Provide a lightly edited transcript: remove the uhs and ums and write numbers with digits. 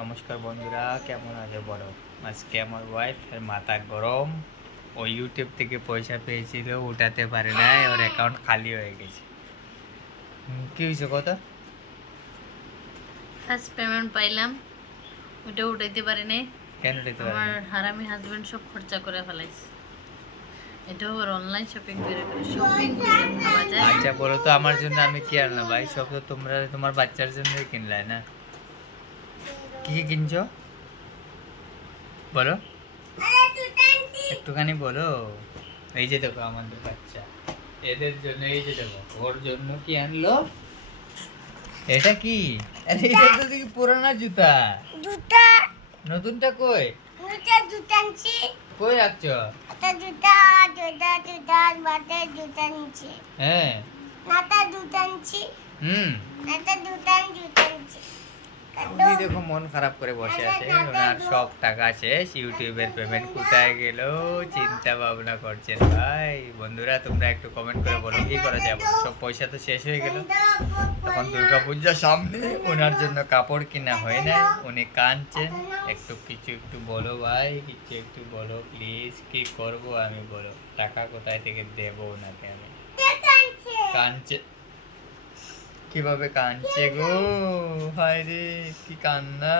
নমস্কার বন্ধুরা, কেমন আছে বলো। আজকে আমার ওয়াইফের মাথা গরম। ও ইউটিউব থেকে পয়সা পেয়েছিল, উঠাতে পারে নাই, ওর অ্যাকাউন্ট খালি হয়ে গেছে। কি হয়েছে কথা? ফার্স্ট পেমেন্ট পাইলাম, ওটা উঠাইতে পারি নাই। কেন উঠাইতে পারে আমার না? হারামি হাজবেন্ড সব খরচা করে ফেলাইছে। এটা আবার অনলাইন শপিং করে শপিং করে ভাবা যায়। আচ্ছা বলো তো, আমার জন্য আমি কি আনলাম ভাই? সব তো তোমরা তোমার বাচ্চার জন্যই কিনলাই না? কি কি কিনছো বলো, একটুখানি বলো। এই যে দেখো আমাদের বাচ্চা, এদের জন্য এই যে দেখো, ওর জন্য কি আনলো? এটা কি? আরে এটা তো দেখি পুরানা জুতা। জুতা নতুনটা কই? জুতা আনছি। কই রাখছো? এটা জুতা বাতে জুতা আনছি। হ্যাঁ। নাতা জুতা আনছি। নাতা জুতা আনছি। উনি দেখো মন খারাপ করে বসে আছে, ওনার সব টাকা শেষ, ইউটিউবের পেমেন্ট কোথায় গেল চিন্তা ভাবনা করছেন। ভাই বন্ধুরা, তোমরা একটু কমেন্ট করে বলো কি করা যাবে। সব পয়সা তো শেষ হয়ে গেল, তখন দুর্গাপূজার সামনে, ওনার জন্য কাপড় কিনা হয় নাই, উনি কাঁদছেন। একটু বলো ভাই, কিছু একটু বলো প্লিজ। কি করব আমি বলো, টাকা কোথায় থেকে দেবো ওনাকে আমি? কাঁদছে, কিভাবে কাঁদছে গো, হায় রে কি কান্না।